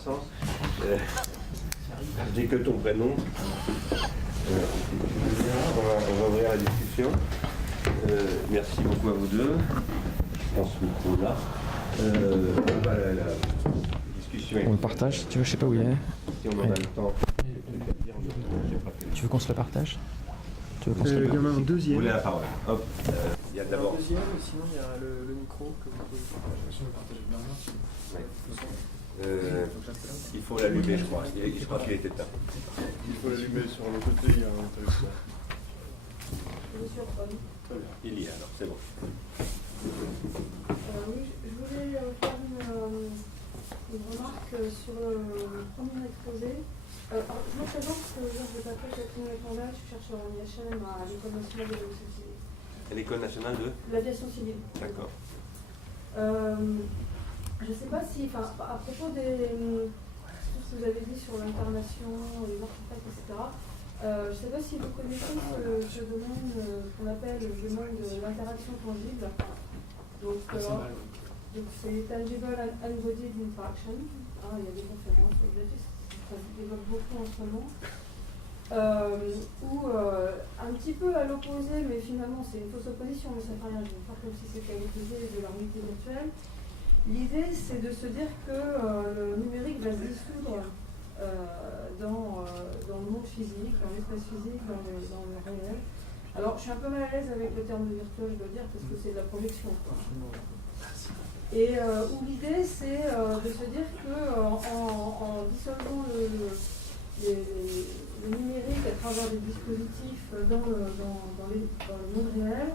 sens. Je dis que ton prénom. On va ouvrir la discussion. Merci beaucoup à vous deux. Je pense ce micro-là. On le partage si tu veux, je sais pas où il est. Si on en a le temps. Tu veux qu'on se le partage? Tu veux qu'on se Il y en a un Vous deuxième. voulez la parole? Hop. Il y a d'abord. Un deuxième, et sinon il y a le micro que vous pouvez Il faut l'allumer, je crois. Je crois qu'il est éteint. Il faut l'allumer sur le côté, il y a un interrupteur. Il y est alors, c'est bon. Oui, je voulais faire une remarque sur le premier exposé. Je me présente parce que je m'appelle Catherine Lepandal, je suis chercheur en IHM à l'École nationale de l'aviation civile. À l'École nationale de L'aviation civile. D'accord. Je ne sais pas si, à propos de tout ce que vous avez dit sur l'incarnation, les artefacts, etc., je ne sais pas si vous connaissez ce domaine qu'on appelle le domaine de l'interaction tangible. Donc, c'est Tangible and Embodied Interaction. Il y a des conférences là-dessus, ça se développe beaucoup en ce moment. Ou un petit peu à l'opposé, mais finalement c'est une fausse opposition, mais ça ne fait rien, je vais faire comme si c'était à l'opposé de la réalité virtuelle. L'idée, c'est de se dire que le numérique va se dissoudre dans le monde physique, dans l'espace physique, dans le réel. Alors, je suis un peu mal à l'aise avec le terme de virtuel, je dois dire, parce que c'est de la projection, quoi. Et où l'idée, c'est de se dire qu'en dissolvant le numérique à travers des dispositifs dans le monde réel,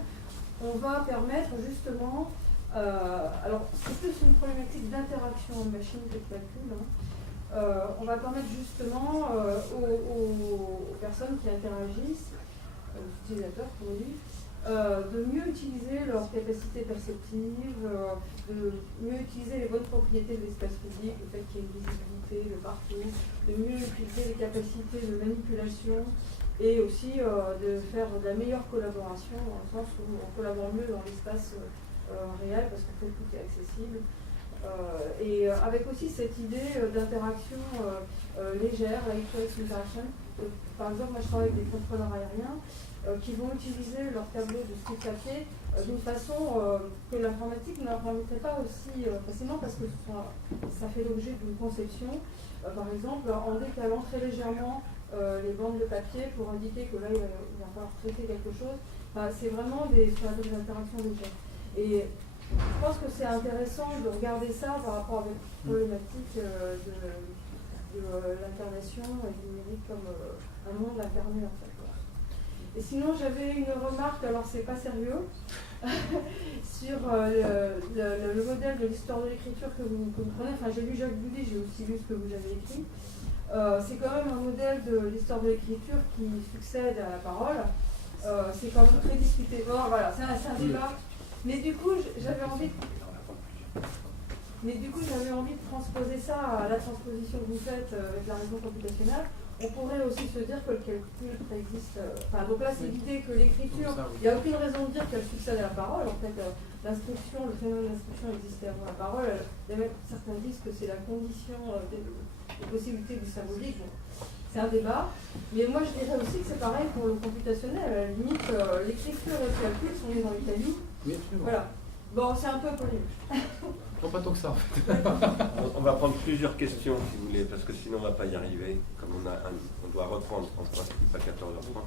on va permettre justement, alors c'est plus une problématique d'interaction machine que de calcul, on va permettre justement aux personnes qui interagissent, aux utilisateurs pour lui, de mieux utiliser leurs capacités perceptives, de mieux utiliser les bonnes propriétés de l'espace physique, le fait qu'il y ait une visibilité de partout, de mieux utiliser les capacités de manipulation et aussi de faire de la meilleure collaboration, dans le sens où on collabore mieux dans l'espace réel parce qu'en fait tout est accessible. Et avec aussi cette idée d'interaction légère, lightweight interaction. Par exemple, moi je travaille avec des contrôleurs aériens qui vont utiliser leur tableau de script papier d'une façon que l'informatique ne leur permettrait pas aussi facilement parce que ça fait l'objet d'une conception, par exemple en décalant très légèrement les bandes de papier pour indiquer que là il va falloir traiter quelque chose. C'est vraiment des interactions légères. Et je pense que c'est intéressant de regarder ça par rapport à la problématique de l'incarnation et du numérique comme un monde incarné en fait. Et sinon j'avais une remarque, alors c'est pas sérieux, sur le modèle de l'histoire de l'écriture que vous prenez. Enfin j'ai lu Jacques Boudy, j'ai aussi lu ce que vous avez écrit. C'est quand même un modèle de l'histoire de l'écriture qui succède à la parole. C'est quand même très discuté. Bon voilà, c'est un débat. Mais du coup, j'avais envie de transposer ça à la transposition que vous faites avec la raison computationnelle. On pourrait aussi se dire que le calcul préexiste. Donc là, c'est l'idée que l'écriture, il n'y a aucune raison de dire qu'elle succède à la parole. En fait, l'instruction, le phénomène d'instruction existait avant la parole. Certains disent que c'est la condition des possibilités du symbolique. Bon, c'est un débat. Mais moi, je dirais aussi que c'est pareil pour le computationnel. À la limite, l'écriture et le calcul sont nés dans les cailloux. Oui, absolument. Voilà. Bon, c'est un peu polémique. Non, pas tant que ça en fait. On va prendre plusieurs questions si vous voulez, parce que sinon on ne va pas y arriver. Comme on doit reprendre en principe à 14h30.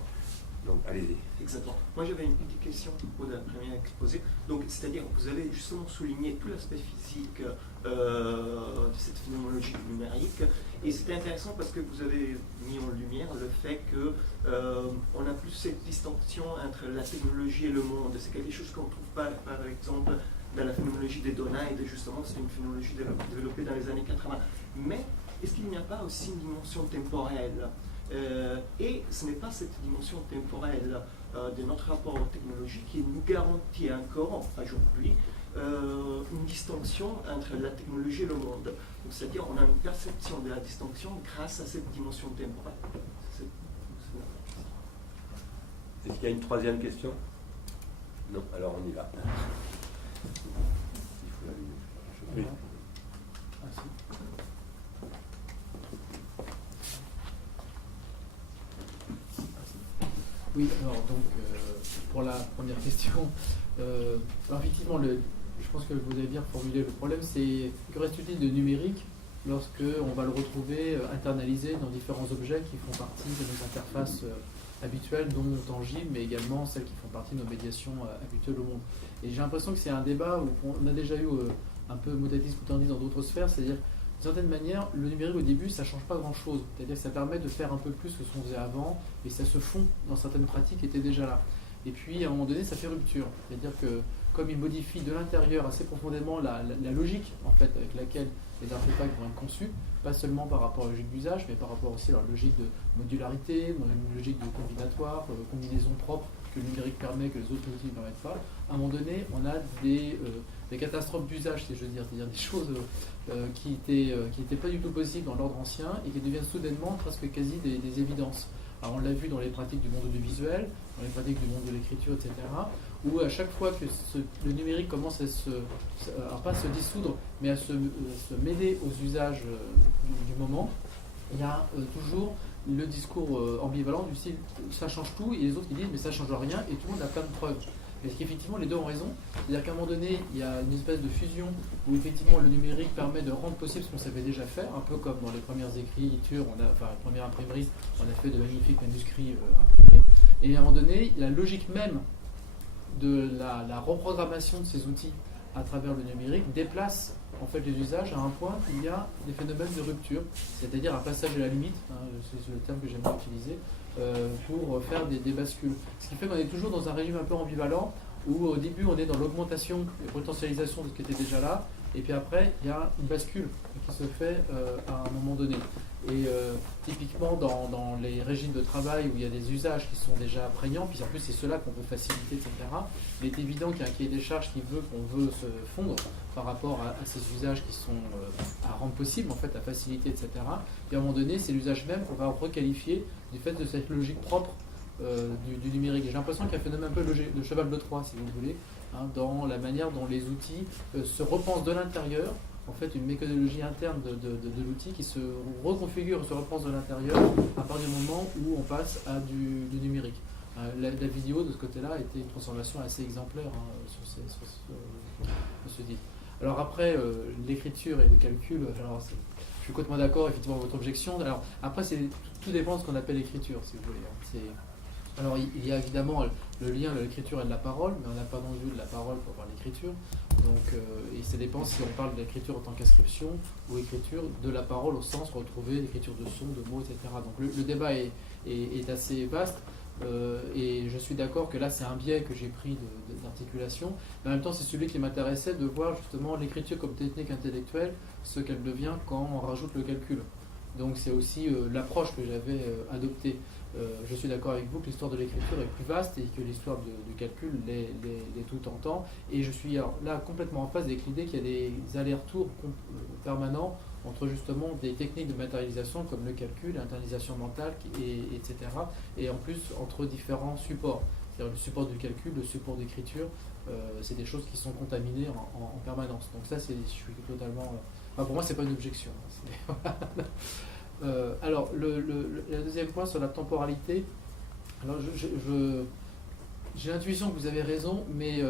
Donc allez-y. Exactement. Moi j'avais une petite question au premier exposé. Donc c'est-à-dire vous avez justement souligné tout l'aspect physique de cette phénoménologie numérique. Et c'était intéressant parce que vous avez mis en lumière le fait que on a plus cette distinction entre la technologie et le monde. C'est quelque chose qu'on ne trouve pas, par exemple, dans la phénoménologie des données, et justement c'est une phénoménologie développée dans les années 80. Mais est-ce qu'il n'y a pas aussi une dimension temporelle et ce n'est pas cette dimension temporelle de notre rapport aux technologies qui nous garantit encore aujourd'hui une distinction entre la technologie et le monde. C'est-à-dire on a une perception de la distinction grâce à cette dimension temporelle. Est-ce qu'il y a une troisième question? Non, alors on y va. Il faut l'allumer. Oui. Oui, alors donc pour la première question, alors effectivement, je pense que vous avez bien formulé le problème, c'est que reste-t-il de numérique lorsque on va le retrouver internalisé dans différents objets qui font partie de nos interfaces habituelles, dont tangibles, mais également celles qui font partie de nos médiations habituelles au monde. Et j'ai l'impression que c'est un débat où on a déjà eu un peu modalitis mutandis dans d'autres sphères, c'est-à-dire d'une certaine manière, le numérique au début, ça ne change pas grand-chose. C'est-à-dire que ça permet de faire un peu plus que ce qu'on faisait avant, et ça se fond dans certaines pratiques qui étaient déjà là. Et puis, à un moment donné, ça fait rupture. C'est-à-dire que, comme il modifie de l'intérieur assez profondément la logique en fait, avec laquelle les artefacts vont être conçus, pas seulement par rapport à la logique d'usage, mais par rapport aussi à leur logique de modularité, une logique de combinatoire, combinaison propre que le numérique permet, que les autres outils ne permettent pas. À un moment donné, on a des catastrophes d'usage, si je veux dire, c'est-à-dire des choses qui étaient pas du tout possibles dans l'ordre ancien et qui deviennent soudainement presque quasi des évidences. Alors on l'a vu dans les pratiques du monde audiovisuel, dans les pratiques du monde de l'écriture, etc., où à chaque fois que le numérique commence à pas se dissoudre, mais à se mêler aux usages du moment, il y a toujours le discours ambivalent du style ça change tout, et les autres qui disent mais ça change rien, et tout le monde a plein de preuves. Parce qu'effectivement, les deux ont raison. C'est-à-dire qu'à un moment donné, il y a une espèce de fusion où effectivement le numérique permet de rendre possible ce qu'on savait déjà faire, un peu comme dans les premières écritures, les premières imprimeries, on a fait de magnifiques manuscrits imprimés. Et à un moment donné, la logique même de la reprogrammation de ces outils à travers le numérique déplace en fait les usages à un point où il y a des phénomènes de rupture, c'est-à-dire un passage à la limite, c'est le terme que j'aimerais utiliser, pour faire des bascules. Ce qui fait qu'on est toujours dans un régime un peu ambivalent, où au début on est dans l'augmentation et potentialisation de ce qui était déjà là, et puis après il y a une bascule qui se fait à un moment donné. Et typiquement dans les régimes de travail où il y a des usages qui sont déjà prégnants, puis en plus c'est cela qu'on veut faciliter, etc., il est évident qu'il y a un cahier des charges qu'on veut se fondre par rapport à ces usages qui sont à rendre possible, en fait, à faciliter, etc. Et à un moment donné, c'est l'usage même qu'on va requalifier du fait de cette logique propre du numérique. Et j'ai l'impression qu'il y a un phénomène un peu de cheval de Troie, si vous voulez, dans la manière dont les outils se repensent de l'intérieur, en fait une méthodologie interne de l'outil qui se reconfigure, se repense de l'intérieur à partir du moment où on passe à du numérique. La vidéo de ce côté-là a été une transformation assez exemplaire sur ce titre. Alors après, l'écriture et le calcul, alors je suis complètement d'accord effectivement avec votre objection. Alors après, tout dépend de ce qu'on appelle l'écriture, si vous voulez. Alors il y a évidemment le lien de l'écriture et de la parole, mais on n'a pas non plus de la parole pour voir l'écriture. Donc, et ça dépend si on parle d'écriture en tant qu'inscription ou écriture de la parole au sens retrouvé, l'écriture de sons, de mots, etc. Donc le débat est assez vaste. Et je suis d'accord que là c'est un biais que j'ai pris d'articulation, mais en même temps c'est celui qui m'intéressait de voir justement l'écriture comme technique intellectuelle, ce qu'elle devient quand on rajoute le calcul. Donc c'est aussi l'approche que j'avais adoptée. Je suis d'accord avec vous que l'histoire de l'écriture est plus vaste et que l'histoire du calcul l'est tout en temps, et je suis là complètement en phase avec l'idée qu'il y a des allers-retours permanents entre justement des techniques de matérialisation comme le calcul, l'internalisation mentale, etc. Et en plus entre différents supports, c'est-à-dire le support du calcul, le support d'écriture, c'est des choses qui sont contaminées en permanence. Donc ça, je suis totalement... pour moi, c'est pas une objection. Alors, le deuxième point sur la temporalité, alors j'ai l'intuition que vous avez raison, mais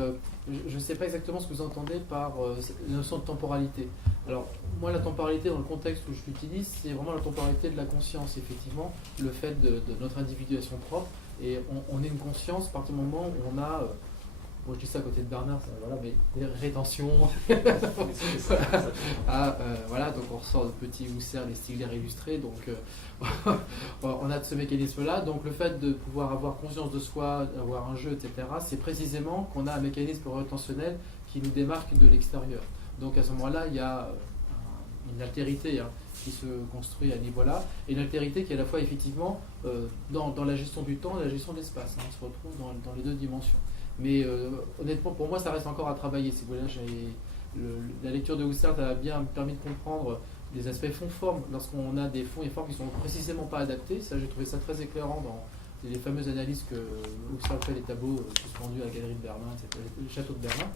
je ne sais pas exactement ce que vous entendez par la notion de temporalité. Alors, moi, la temporalité, dans le contexte où je l'utilise, c'est vraiment la temporalité de la conscience, effectivement, le fait de notre individuation propre, et on est une conscience à partir du moment où on a... Bon, je dis ça à côté de Bernard, voilà, mais des rétentions. Voilà, donc on ressort de petits Husserl, les Stigler illustrés, donc on a ce mécanisme-là. Donc le fait de pouvoir avoir conscience de soi, avoir un jeu, etc., c'est précisément qu'on a un mécanisme retentionnel qui nous démarque de l'extérieur. Donc à ce moment-là, il y a une altérité qui se construit à ce niveau-là, et une altérité qui est à la fois effectivement dans la gestion du temps et la gestion de l'espace. On se retrouve dans les deux dimensions. Mais honnêtement, pour moi, ça reste encore à travailler. Si vous voulez, la lecture de Husserl a bien permis de comprendre les aspects fond-forme lorsqu'on a des fonds et formes qui ne sont précisément pas adaptés. Ça, j'ai trouvé ça très éclairant dans les fameuses analyses que Husserl fait, les tableaux suspendus à la galerie de Berlin, etc., le château de Berlin.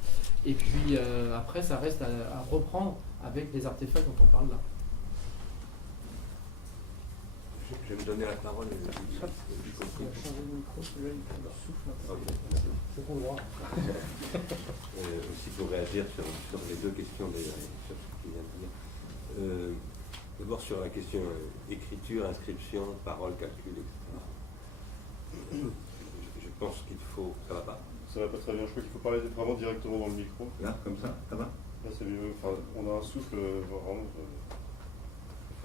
Et puis après, ça reste à reprendre avec les artefacts dont on parle là. Je vais me donner la parole. Il a changé de micro, celui-là il souffle un peu. Ok. C'est bon droit. Aussi pour réagir sur les deux questions sur ce qu'il vient de dire. D'abord sur la question écriture, inscription, parole, calcul, etc. Je pense qu'il faut... Ça va pas? Ça va pas très bien, je crois qu'il faut parler vraiment directement dans le micro. Là, comme ça va? Là c'est mieux, enfin, on a un souffle vraiment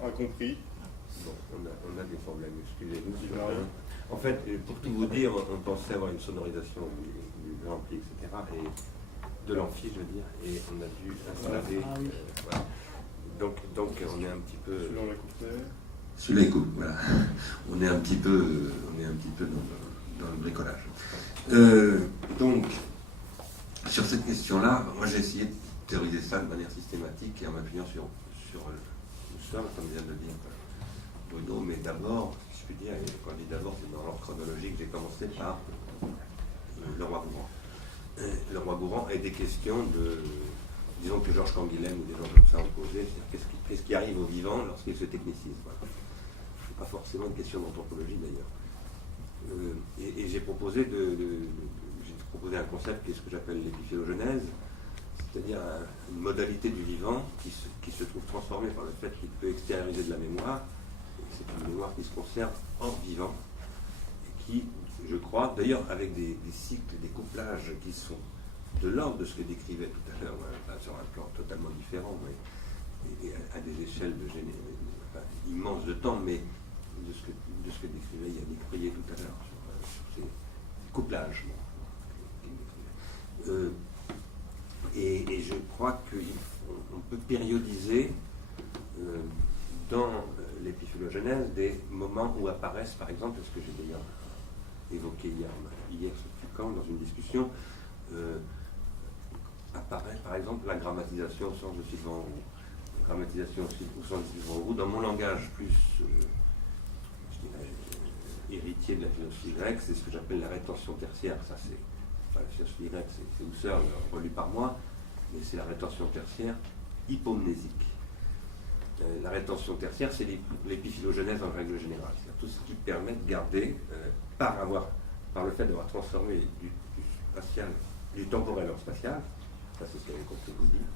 incompris. Bon, on a des problèmes, excusez-nous. Il va rien. En fait, pour tout vous dire, on pensait avoir une sonorisation du ampli, etc. Et de l'amphi, je veux dire, et on a dû installer... Ah oui. Voilà. Donc on est un petit peu... Celui-là on l'a coupé. Celui-là il coupe, voilà. On est un petit peu dans le bricolage. Donc, sur cette question-là, moi j'ai essayé de théoriser ça de manière systématique et en m'appuyant sur le sol, comme vient de le dire Bruno, mais d'abord, si je puis dire, et quand je dis d'abord, c'est dans l'ordre chronologique, j'ai commencé par le roi Gourand. Le roi Gourand est des questions de... Disons que Georges Canguilhem ou des gens comme ça ont posé, c'est-à-dire qu'est-ce qui arrive au vivant lorsqu'il se technicise. Voilà. Ce n'est pas forcément une question d'anthropologie d'ailleurs. Et j'ai proposé un concept qui est ce que j'appelle l'épiphylogenèse, c'est-à-dire une modalité du vivant qui se trouve transformée par le fait qu'il peut extérioriser de la mémoire. C'est une mémoire qui se conserve hors vivant et qui, je crois, d'ailleurs avec des cycles, des couplages qui sont de l'ordre de ce que décrivait tout à l'heure, sur un plan totalement différent, mais, et à des échelles immenses de temps, mais de ce que décrivait Yannick Prier tout à l'heure, sur ces couplages. Et je crois qu'on peut périodiser dans l'épiphylogenèse des moments où apparaissent, par exemple, ce que j'ai d'ailleurs évoqué hier sur Foucault dans une discussion, apparaît par exemple la grammatisation au sens de Sylvain Auroux. La grammatisation au sens de Sylvain Auroux, dans mon langage plus, je dirais, héritier de la philosophie grecque, c'est ce que j'appelle la rétention tertiaire. Ça, c'est, enfin, la philosophie grecque, c'est Husserl, relu par moi, mais c'est la rétention tertiaire hypomnésique. La rétention tertiaire, c'est l'épiphylogenèse en règle générale. C'est tout ce qui permet de garder, par le fait d'avoir transformé du spatial, du temporel en spatial, ça c'est ce qu'avait compris vous dire,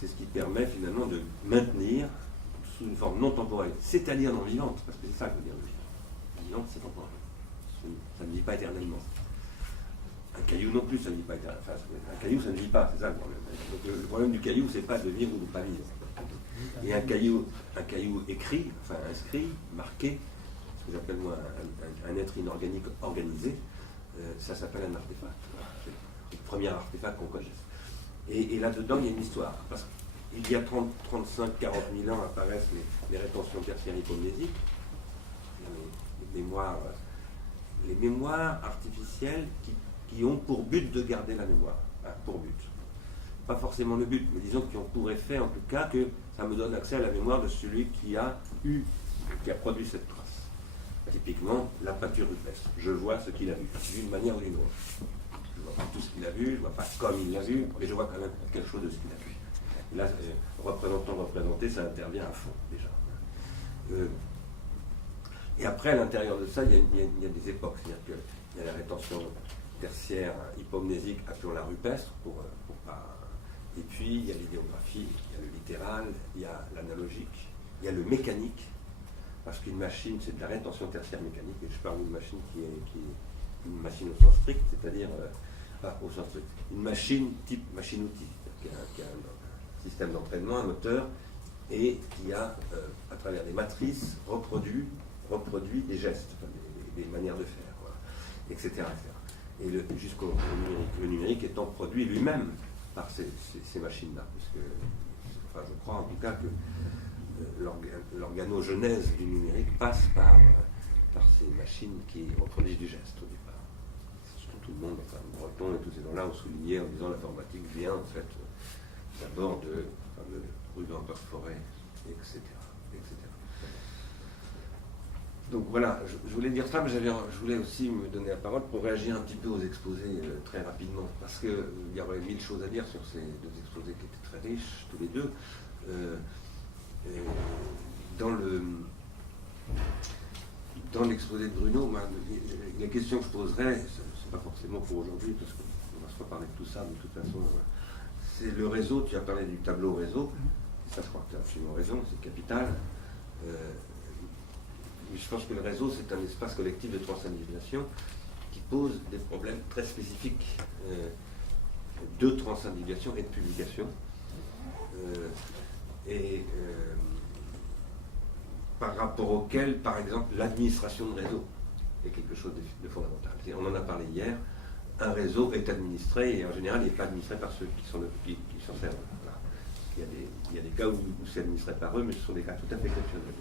c'est ce qui permet finalement de maintenir sous une forme non temporelle, c'est-à-dire non vivante, parce que c'est ça que veut dire le vivant. Vivante, c'est temporel. Ça ne vit pas éternellement. Un caillou non plus, ça ne vit pas éternellement. Enfin, un caillou, ça ne vit pas, c'est ça le problème. Donc, le problème du caillou, c'est pas de vivre ou de ne pas vivre. Et un caillou écrit, enfin inscrit, marqué, ce que j'appelle moi un être inorganique organisé, ça s'appelle un artefact. C'est le premier artefact qu'on connaisse. Et là-dedans, il y a une histoire. Parce qu'il y a 30, 35, 40 000 ans apparaissent les rétentions tertiaires hypomnésiques, les mémoires artificielles qui ont pour but de garder la mémoire. Enfin, pour but. Pas forcément le but, mais disons qu'ils ont pour effet, en tout cas, que ça me donne accès à la mémoire de celui qui a produit cette trace. Typiquement, la peinture rupestre. Je vois ce qu'il a vu, d'une manière ou d'une autre. Je ne vois pas tout ce qu'il a vu, je ne vois pas comme il l'a vu, mais je vois quand même quelque chose de ce qu'il a vu. Et là, représenté, ça intervient à fond, déjà. Et après, à l'intérieur de ça, il y a des époques. C'est-à-dire qu'il y a la rétention tertiaire hypomnésique, appelons-la rupestre, pour pas... Et puis, il y a l'idéographie, il y a le littéral, il y a l'analogique, il y a le mécanique, parce qu'une machine, c'est de la rétention tertiaire mécanique, et je parle d'une machine qui est une machine au sens strict, c'est-à-dire, au sens strict, une machine type machine-outil, qui a un système d'entraînement, un moteur, et qui a, à travers des matrices, reproduit des gestes, enfin, des manières de faire, voilà, etc. Et jusqu'au numérique. Le numérique étant produit lui-même par ces machines-là. Enfin, je crois en tout cas que l'organogenèse du numérique passe par ces machines qui reproduisent du geste au départ. Tout le monde, enfin Breton et tous ces gens-là ont souligné en disant l'informatique vient en fait d'abord de Rudolf Forêt, etc. Donc voilà, je voulais dire ça, mais je voulais aussi me donner la parole pour réagir un petit peu aux exposés très rapidement, parce qu'il y aurait 1000 choses à dire sur ces deux exposés qui étaient très riches, tous les deux. j'entends l'exposé de Bruno, la question que je poserais, c'est pas forcément pour aujourd'hui, parce qu'on va se reparler de tout ça de toute façon. C'est le réseau, tu as parlé du tableau réseau, ça je crois que tu as absolument raison, c'est capital. Je pense que le réseau, c'est un espace collectif de transindividuation qui pose des problèmes très spécifiques de transindividuation et de publication. Par rapport auquel, par exemple, l'administration de réseau est quelque chose de fondamental. On en a parlé hier, un réseau est administré et en général il n'est pas administré par ceux qui s'en servent. Voilà. Il y a des cas où c'est administré par eux, mais ce sont des cas tout à fait exceptionnels.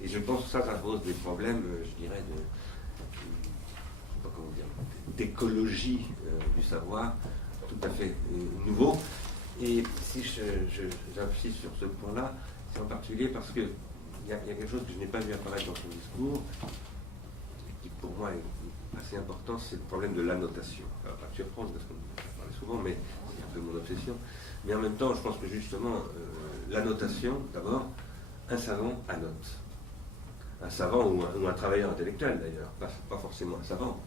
Et je pense que ça pose des problèmes, je dirais, d'écologie du savoir tout à fait nouveau. Et si j'insiste sur ce point-là, c'est en particulier parce qu'il y a quelque chose que je n'ai pas vu apparaître dans son discours, qui pour moi est assez important, c'est le problème de l'annotation. Ça ne va pas te surprendre parce qu'on en parle souvent, mais c'est un peu mon obsession. Mais en même temps, je pense que justement, l'annotation, d'abord, un savant annote. Un savant ou un travailleur intellectuel d'ailleurs, pas forcément un savant.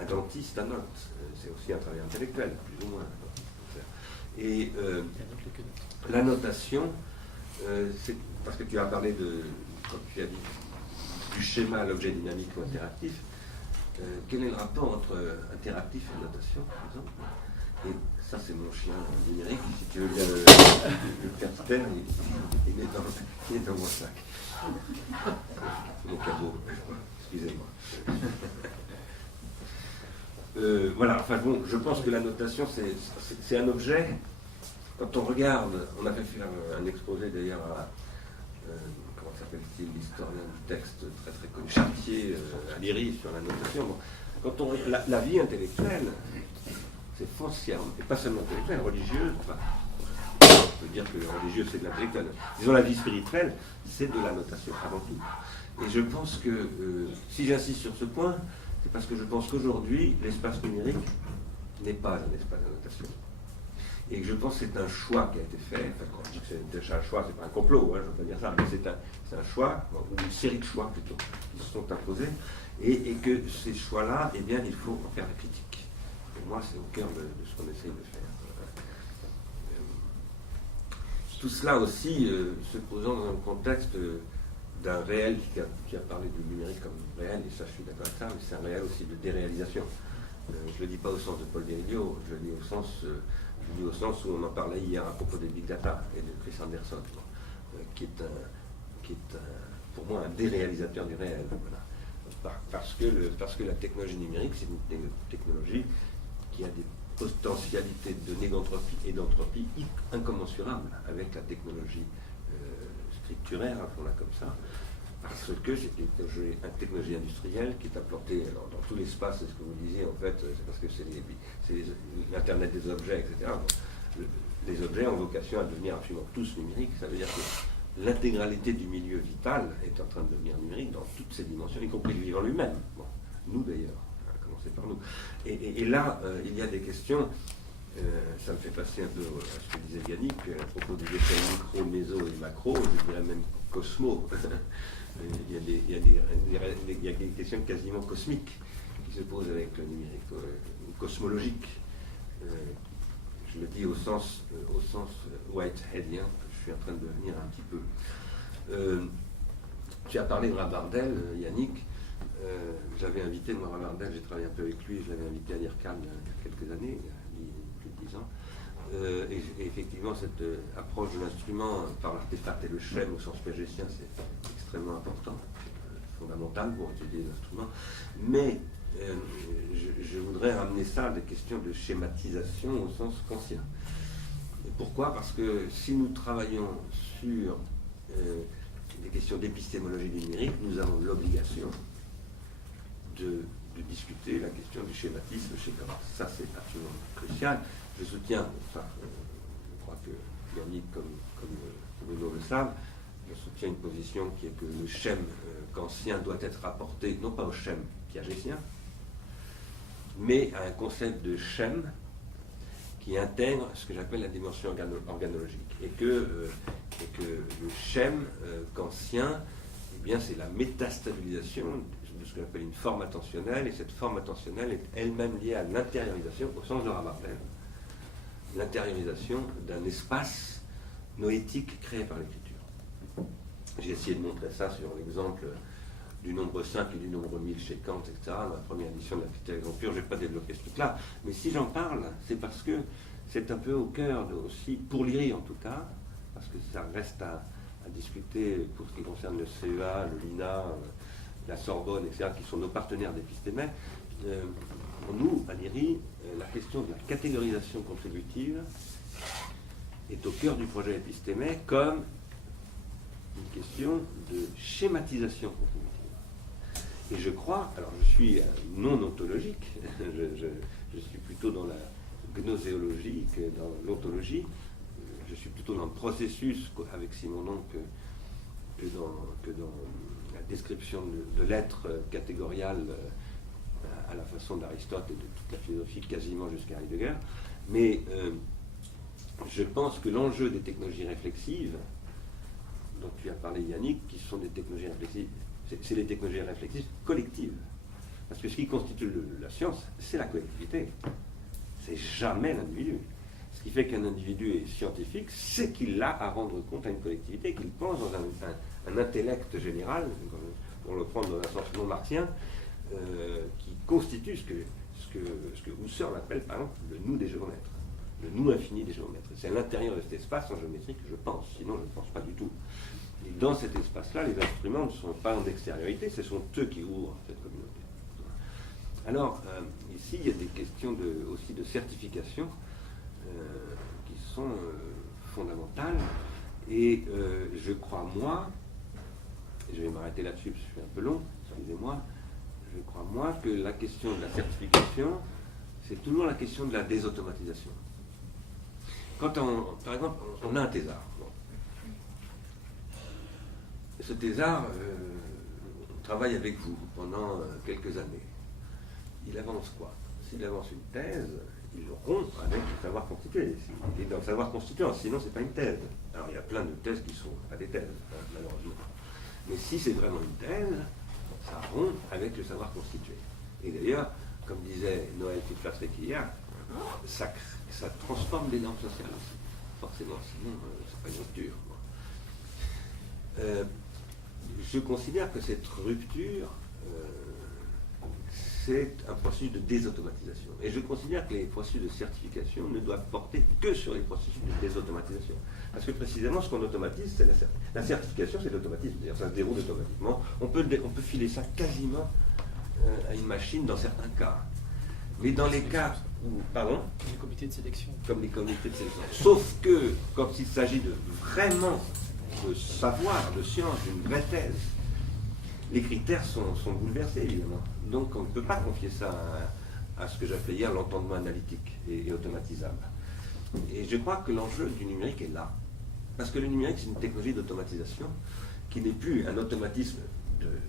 Un dentiste annote, c'est aussi un travailleur intellectuel, plus ou moins. Et l'annotation, c'est parce que tu as parlé comme tu as dit, du schéma à l'objet dynamique ou interactif. Quel est le rapport entre interactif et notation, par exemple? Et ça, c'est mon chien numérique. Si tu veux bien le faire taire, il est dans mon sac. Mon cabot, excusez-moi. Voilà, enfin bon, je pense que la notation, c'est un objet. Quand on regarde, on avait fait un exposé d'ailleurs à, comment s'appelle-t-il, l'historien du texte très très connu, Chartier, à l'IRI, sur la notation. Bon, quand on la vie intellectuelle, c'est foncièrement, et pas seulement intellectuelle, religieuse, enfin, on peut dire que le religieux c'est de l'intellectuel. Disons la vie spirituelle, c'est de la notation avant tout. Et je pense que, si j'insiste sur ce point, c'est parce que je pense qu'aujourd'hui, l'espace numérique n'est pas un espace de notation. Et que je pense que c'est un choix qui a été fait. Enfin, quand je dis que c'est un choix, c'est pas un complot, hein, je ne veux pas dire ça, mais c'est un choix, ou une série de choix plutôt, qui se sont imposés, et que ces choix-là, eh bien, il faut en faire la critique. Pour moi, c'est au cœur de ce qu'on essaye de faire. Tout cela aussi se posant dans un contexte d'un réel qui a parlé du numérique comme réel, et ça je suis d'accord avec ça, mais c'est un réel aussi de déréalisation. Je ne le dis pas au sens de Paul Virilio, je le dis au sens où on en parlait hier à propos des big data et de Chris Anderson, qui est pour moi un déréalisateur du réel. Voilà. Parce que la technologie numérique, c'est une technologie qui a des potentialités de négantropie et d'entropie incommensurables avec la technologie scripturaire, appelons-la comme ça, parce que c'est une technologie industrielle qui est implantée dans tout l'espace, c'est ce que vous disiez en fait, c'est parce que c'est l'Internet des objets, etc. Donc, les objets ont vocation à devenir absolument tous numériques, ça veut dire que l'intégralité du milieu vital est en train de devenir numérique dans toutes ses dimensions, y compris le vivant lui-même. Bon, nous d'ailleurs, à commencer par nous. Et là, il y a des questions, ça me fait passer un peu à ce que disait Yannick, à propos des échelles micro, méso et macro, je dirais même cosmo. Il y a des questions quasiment cosmiques qui se posent avec le numérique, cosmologique. Je le dis au sens whiteheadien, que je suis en train de devenir un petit peu. Tu as parlé de Rabardel, Yannick. J'avais invité, moi, Rabardel, j'ai travaillé un peu avec lui, je l'avais invité à l'IRCAM il y a quelques années, il y a plus de 10 ans. Et effectivement, cette approche de l'instrument par l'artefact et le schème au sens piagétien, c'est extrêmement important, fondamental pour étudier les instruments. Mais je voudrais ramener ça à des questions de schématisation au sens kantien. Et pourquoi? Parce que si nous travaillons sur des questions d'épistémologie du numérique, nous avons l'obligation de discuter la question du schématisme chez Kant. Ça, c'est absolument crucial. Je soutiens, enfin, je crois que Yannick, comme Bruno le savent, je soutiens une position qui est que le schème kantien doit être rapporté, non pas au schème piagétien, mais à un concept de schème qui intègre ce que j'appelle la dimension organologique. Et que le schème kantien, eh bien, c'est la métastabilisation de ce que j'appelle une forme attentionnelle, et cette forme attentionnelle est elle-même liée à l'intériorisation, au sens de Ramartel, l'intériorisation d'un espace noétique créé par l'écriture. J'ai essayé de montrer ça sur l'exemple du nombre 5 et du nombre 1000 chez Kant, etc., dans la première édition de la Critique pure. Je ne vais pas développer ce truc-là, mais si j'en parle, c'est parce que c'est un peu au cœur aussi, pour l'IRI en tout cas, parce que ça reste à discuter pour ce qui concerne le CEA, le LINA, la Sorbonne, etc., qui sont nos partenaires d'Épistémè. Nous, à l'IRI, la question de la catégorisation contributive est au cœur du projet Épistémè comme une question de schématisation contributive. Et je crois, alors je suis non ontologique, je suis plutôt dans la gnoséologie que dans l'ontologie, je suis plutôt dans le processus avec Simonon que dans la description de l'être catégorial à la façon d'Aristote et de toute la philosophie quasiment jusqu'à Heidegger. Mais je pense que l'enjeu des technologies réflexives, dont tu as parlé Yannick, qui sont des technologies réflexives, c'est les technologies réflexives collectives. Parce que ce qui constitue la science, c'est la collectivité. C'est jamais l'individu. Ce qui fait qu'un individu est scientifique, c'est qu'il a à rendre compte à une collectivité, qu'il pense dans un intellect général, pour le prendre dans un sens non marxien, qui constitue ce que Husserl appelle, par exemple, le nous des géomètres, le nous infini des géomètres. C'est à l'intérieur de cet espace en géométrie que je pense, sinon je ne pense pas du tout. Et dans cet espace-là, les instruments ne sont pas en extériorité, ce sont eux qui ouvrent cette communauté. Alors, ici, il y a des questions aussi de certification qui sont fondamentales. Et je crois, moi, et je vais m'arrêter là-dessus parce que je suis un peu long, excusez-moi, je crois, moi, que la question de la certification, c'est toujours la question de la désautomatisation. Quand par exemple, on a un thésard. Bon. Ce thésard travaille avec vous pendant quelques années. Il avance quoi? S'il avance une thèse, il rompt avec le savoir constitué. Il est dans le savoir constituant, sinon c'est pas une thèse. Alors il y a plein de thèses qui sont pas des thèses, malheureusement. Mais si c'est vraiment une thèse, ça rompt avec le savoir constitué. Et d'ailleurs, comme disait Noël Kupffer-Strecke hier, ça transforme les normes sociales aussi. Forcément, sinon c'est pas une rupture. Je considère que cette rupture, c'est un processus de désautomatisation. Et je considère que les processus de certification ne doivent porter que sur les processus de désautomatisation. Parce que précisément, ce qu'on automatise, c'est la certification, c'est l'automatisme. C'est-à-dire ça se déroule automatiquement. On peut filer ça quasiment à une machine dans certains cas. Mais dans les cas où... Pardon ? Les comités de sélection. Comme les comités de sélection. Sauf que, quand il s'agit de vraiment de savoir, de science, d'une vraie thèse, les critères sont bouleversés, évidemment. Donc on ne peut pas confier ça à ce que j'appelais hier l'entendement analytique et automatisable. Et je crois que l'enjeu du numérique est là. Parce que le numérique, c'est une technologie d'automatisation qui n'est plus un automatisme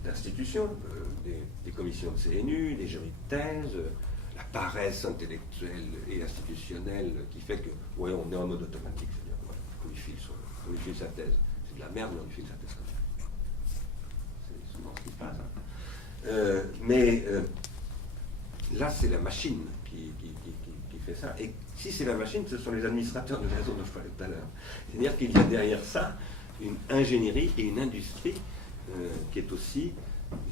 d'institution, des commissions de CNU, des jurys de thèse, la paresse intellectuelle et institutionnelle qui fait que, ouais, on est en mode automatique, c'est-à-dire qu'on lui file sa thèse. C'est de la merde, mais on lui file sa thèse comme ça. C'est souvent ce qui se passe. Là, c'est la machine qui fait ça. Et si c'est la machine, ce sont les administrateurs de réseau dont je parlais tout à l'heure. C'est-à-dire qu'il y a derrière ça une ingénierie et une industrie qui est aussi,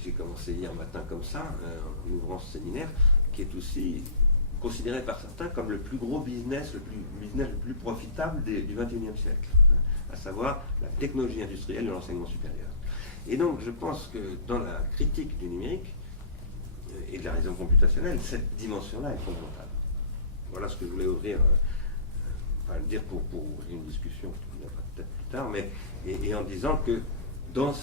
j'ai commencé hier matin comme ça, en ouvrant ce séminaire, qui est aussi considéré par certains comme le plus gros business, le plus profitable du XXIe siècle, à savoir la technologie industrielle de l'enseignement supérieur. Et donc, je pense que dans la critique du numérique et de la raison computationnelle, cette dimension-là est fondamentale. Voilà ce que je voulais dire pour ouvrir une discussion qui viendra peut-être plus tard, mais et en disant que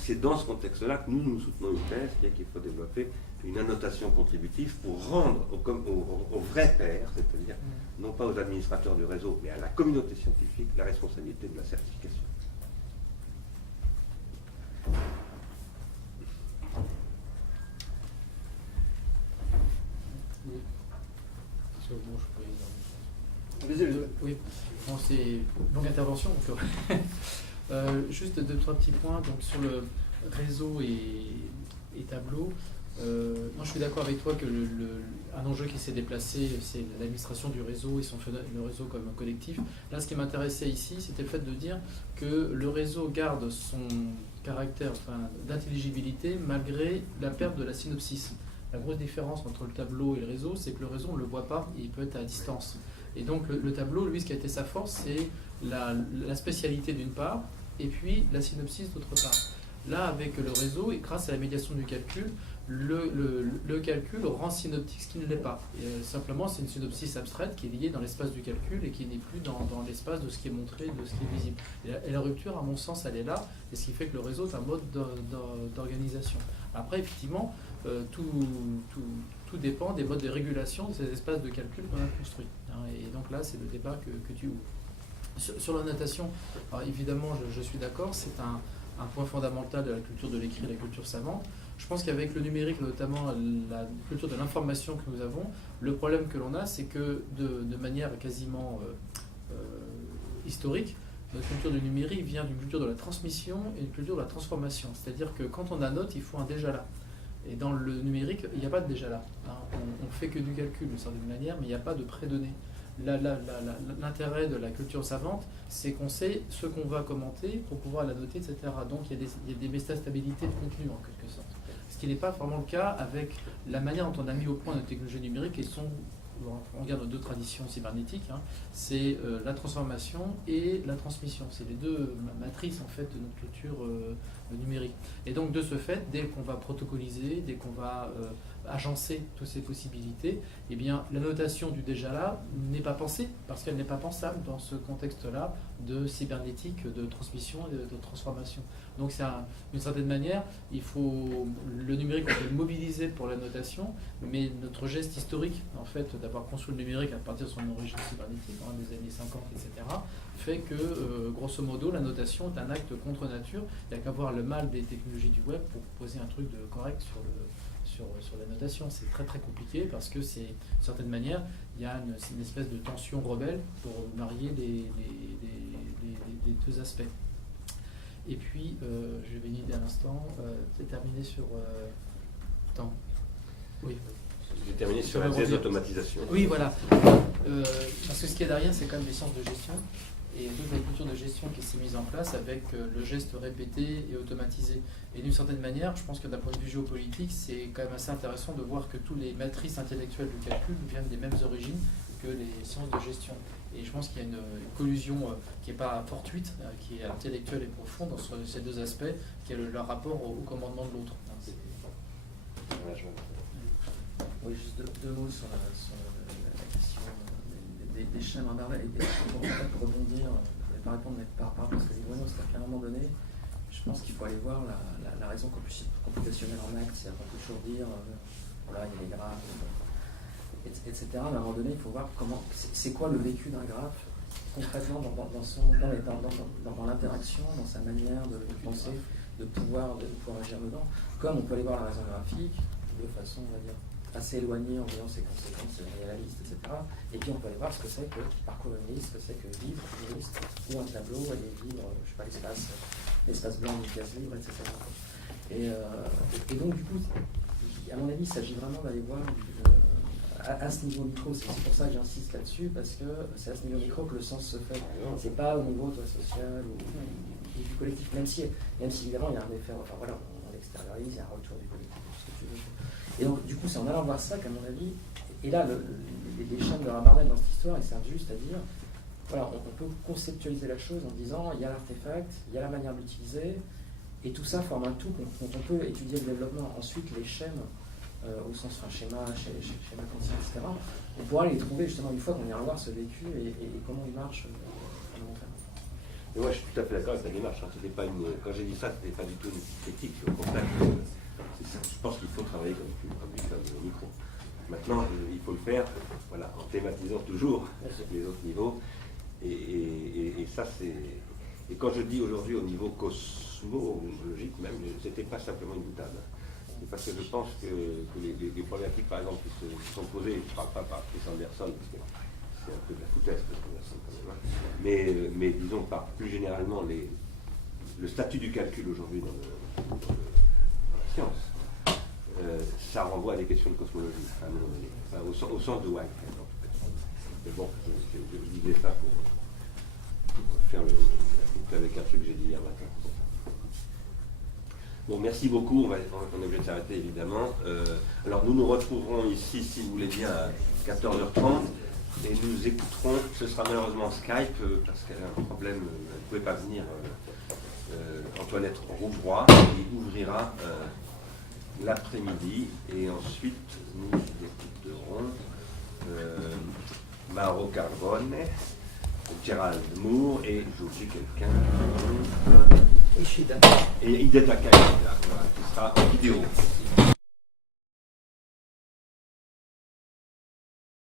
c'est dans ce contexte-là que nous soutenons une thèse qui est qu'il faut développer une annotation contributive pour rendre aux vrais pairs, c'est-à-dire non pas aux administrateurs du réseau, mais à la communauté scientifique, la responsabilité de la certification. Oui, bon, c'est une longue intervention. Donc, juste deux, trois petits points donc, sur le réseau et tableau. Non, je suis d'accord avec toi que un enjeu qui s'est déplacé, c'est l'administration du réseau et le réseau comme un collectif. Là, ce qui m'intéressait ici, c'était le fait de dire que le réseau garde son caractère d'intelligibilité malgré la perte de la synopsis. La grosse différence entre le tableau et le réseau, c'est que le réseau, on ne le voit pas, il peut être à distance. Et donc le tableau, lui, ce qui a été sa force, c'est la spécialité d'une part, et puis la synopsis d'autre part. Là, avec le réseau, et grâce à la médiation du calcul, le calcul rend synoptique ce qui ne l'est pas. Simplement, c'est une synopsis abstraite qui est liée dans l'espace du calcul et qui n'est plus dans l'espace de ce qui est montré, de ce qui est visible. Et la rupture, à mon sens, elle est là, et ce qui fait que le réseau est un mode d'organisation. Après, effectivement, tout dépend des modes de régulation de ces espaces de calcul qu'on a construits. Et donc là, c'est le débat que tu ouvres. Sur la notation, alors évidemment, je suis d'accord, c'est un point fondamental de la culture de l'écrit, la culture savante. Je pense qu'avec le numérique, notamment la culture de l'information que nous avons, le problème que l'on a, c'est que de manière quasiment historique, notre culture du numérique vient d'une culture de la transmission et d'une culture de la transformation. C'est-à-dire que quand on annote, il faut un déjà là. Et dans le numérique, il n'y a pas de déjà là. On ne fait que du calcul d'une certaine manière, mais il n'y a pas de prédonnées. L'intérêt de la culture savante, c'est qu'on sait ce qu'on va commenter pour pouvoir la noter, etc. Donc il y a des métastabilités de contenu en quelque sorte. Ce qui n'est pas vraiment le cas avec la manière dont on a mis au point nos technologies numériques et on regarde nos deux traditions cybernétiques, c'est la transformation et la transmission. C'est les deux matrices en fait de notre culture numérique. Et donc de ce fait, dès qu'on va protocoliser, dès qu'on va agencer toutes ces possibilités, eh bien la notation du déjà là n'est pas pensée parce qu'elle n'est pas pensable dans ce contexte-là de cybernétique, de transmission et de transformation. Donc c'est d'une certaine manière, le numérique, on peut le mobiliser pour la notation, mais notre geste historique, en fait, d'avoir construit le numérique à partir de son origine cybernétique, dans les années 50, etc., fait que, grosso modo, la notation est un acte contre nature. Il n'y a qu'à voir le mal des technologies du web pour poser un truc de correct sur la notation. C'est très très compliqué parce que c'est, d'une certaine manière, il y a une espèce de tension rebelle pour marier les deux aspects. Et puis, je vais une idée à l'instant, c'est terminé sur... Attends. Oui. J'ai terminé sur la désautomatisation. Oui, voilà. Parce que ce qu'il y a derrière, c'est quand même les sciences de gestion. Et toute la culture de gestion qui s'est mise en place avec le geste répété et automatisé. Et d'une certaine manière, je pense que d'un point de vue géopolitique, c'est quand même assez intéressant de voir que toutes les matrices intellectuelles du calcul viennent des mêmes origines que les sciences de gestion. Et je pense qu'il y a une collusion qui n'est pas fortuite, qui est intellectuelle et profonde dans ces deux aspects, qui est leur rapport au commandement de l'autre. Oui, juste deux mots sur la question des chaînes en Barbel. Et pour rebondir, je ne vais pas répondre par rapport à ce que dit Bruno, c'est qu'à un moment donné, je pense qu'il faut aller voir la raison computationnelle en acte. C'est-à-dire qu'on peut toujours dire, voilà, il y a les graphes, etc. Mais à un moment donné, il faut voir c'est quoi le vécu d'un graphe concrètement dans l'interaction, dans sa manière de penser, de pouvoir agir dedans. Comme on peut aller voir la raison graphique de façon, on va dire, assez éloignée en voyant ses conséquences réalistes, etc. Et puis on peut aller voir ce que c'est que parcours une liste, ce que c'est que vivre une liste, ou un tableau, et vivre, je sais pas, l'espace blanc d'une case libre, etc. Et donc du coup, à mon avis, il s'agit vraiment d'aller voir à ce niveau micro. C'est pour ça que j'insiste là-dessus, parce que c'est à ce niveau micro que le sens se fait. C'est pas au niveau social ou du collectif, même si évidemment il y a un effet, enfin voilà, on l'extériorise, il y a un retour du collectif, tout ce que tu veux. Et donc du coup c'est en allant voir ça qu'à mon avis, et là les chaînes de Rabardel dans cette histoire, ils servent juste à dire, voilà, on peut conceptualiser la chose en disant, il y a l'artefact, il y a la manière d'utiliser, et tout ça forme un tout dont on peut étudier le développement. Ensuite les chaînes, au sens schéma quantique, etc., on pourra les trouver justement une fois qu'on ira voir ce vécu et comment il marche à long terme. Et moi je suis tout à fait d'accord avec la démarche. Quand j'ai dit ça, ce n'était pas du tout une critique. Au contraire, je pense qu'il faut travailler comme tu dis, comme au micro. Maintenant, il faut le faire voilà, en thématisant toujours les autres niveaux. Et ça, c'est. Et quand je dis aujourd'hui au niveau cosmologique même, c'était pas simplement une boutade. Parce que je pense que les problématiques, par exemple, qui se sont posées, je ne parle pas par Chris Anderson, parce que c'est un peu de la foutaise, quand même, mais disons plus généralement le statut du calcul aujourd'hui dans la science. ça renvoie à des questions de cosmologie, à un moment donné. Enfin, au sens de Whitehead, en tout cas. Mais bon, je disais ça pour faire le boucle avec un truc que j'ai dit hier matin. Bon, merci beaucoup. On est obligé de s'arrêter, évidemment. Alors, nous nous retrouverons ici, si vous voulez bien, à 14h30. Et nous écouterons, ce sera malheureusement Skype, parce qu'elle a un problème, elle ne pouvait pas venir, Antoinette Rouvroy, qui ouvrira l'après-midi. Et ensuite, nous écouterons Mauro Carbone, Gérald Moore et j'oublie quelqu'un. Ishida. Et Hidetaka, voilà, qui sera en vidéo.